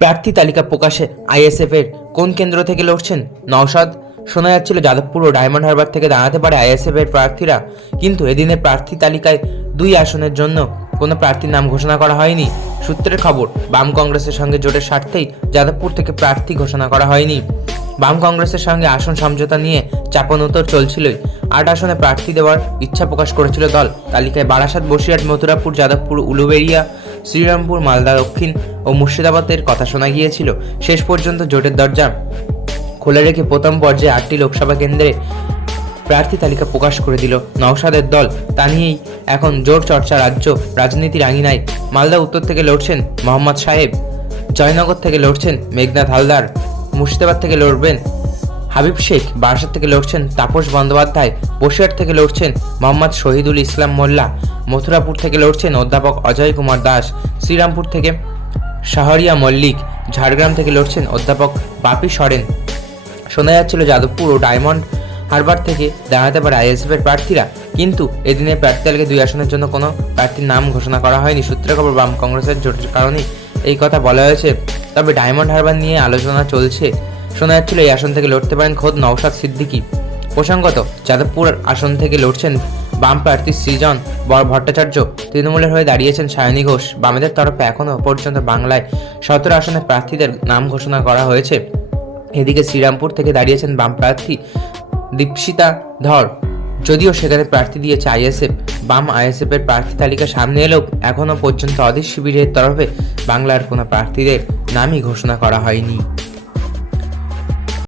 প্রার্থী তালিকা প্রকাশে আইএসএফ এর কোন কেন্দ্র থেকে লড়ছেন নওশাদ? শোনা যাচ্ছিল যাদবপুর ও ডায়মন্ড হারবার থেকে দাঁড়াতে পারে আইএসএফ এর প্রার্থীরা, কিন্তু এদিনের প্রার্থী তালিকায় 2 আসনের জন্য কোনো প্রার্থীর নাম ঘোষণা করা হয়নি। সূত্রের খবর, বাম কংগ্রেসের সঙ্গে জোটের স্বার্থেই যাদবপুর থেকে প্রার্থী ঘোষণা করা হয়নি। বাম কংগ্রেসের সঙ্গে আসন সমঝোতা নিয়ে চাপানোতর চলছিলই। 8 আসনে প্রার্থী দেওয়ার ইচ্ছা প্রকাশ করেছিল দল। তালিকায় বারাসাত, বসিরহাট, মথুরাপুর, যাদবপুর, উলুবেড়িয়া, শ্রীরামপুর, মালদা দক্ষিণ ও মুর্শিদাবাদের কথা শোনা গিয়েছিল। শেষ পর্যন্ত জোটের দরজা খোলা রেখে প্রথম পর্যায়ে 8টি লোকসভা কেন্দ্রে প্রার্থী তালিকা প্রকাশ করে দিল নওশাদের দল। তা নিয়েই এখন জোর চর্চা রাজ্য রাজনীতির আঙিনায়। মালদা উত্তর থেকে লড়ছেন মোহাম্মদ সাহেব, জয়নগর থেকে লড়ছেন মেঘনাথ হালদার, মুর্শিদাবাদ থেকে লড়বেন হাবিব শেখ, বারাসাত থেকে লড়ছেন তাপস বন্দ্যোপাধ্যায়, বসিরহাট থেকে লড়ছেন মোহাম্মদ শহীদুল ইসলাম মোল্লা, মথুরাপুর থেকে লড়ছেন অধ্যাপক অজয় কুমার দাস, শ্রীরামপুর থেকে শাহরিয়া মল্লিক, ঝাড়গ্রাম থেকে লড়ছেন অধ্যাপক বাপি সরেন। শোনা যাচ্ছিল যাদবপুর ও ডায়মন্ড হারবার থেকে দাঁড়াতে পারে আইএসএফ এর প্রার্থীরা, কিন্তু এদিনের প্রার্থী তালিকায় 2 আসনের জন্য কোনো প্রার্থীর নাম ঘোষণা করা হয়নি। সূত্রের খবর, বাম কংগ্রেসের জোটের কারণেই এই কথা বলা হয়েছে। তবে ডায়মন্ড হারবার নিয়ে আলোচনা চলছে। শোনা যাচ্ছিল এই আসন থেকে লড়তে পারেন খোদ নওশাদ সিদ্দিকী। প্রসঙ্গত, যাদবপুর আসন থেকে লড়ছেন বাম প্রার্থী সৃজন ভট্টাচার্য। তৃণমূলের হয়ে দাঁড়িয়েছেন সায়নী ঘোষ। বামেদের তরফে এখনও পর্যন্ত বাংলায় 17 আসনের প্রার্থীদের নাম ঘোষণা করা হয়েছে। এদিকে শ্রীরামপুর থেকে দাঁড়িয়েছেন বাম প্রার্থী দীপশিতা ধর। যদিও সেখানে প্রার্থী দিয়েছে আইএসএফ। বাম আইএসএফ এর প্রার্থী তালিকা সামনে এলেও এখনও পর্যন্ত অধীর শিবিরের তরফে বাংলার কোনো প্রার্থীদের নামই ঘোষণা করা হয়নি।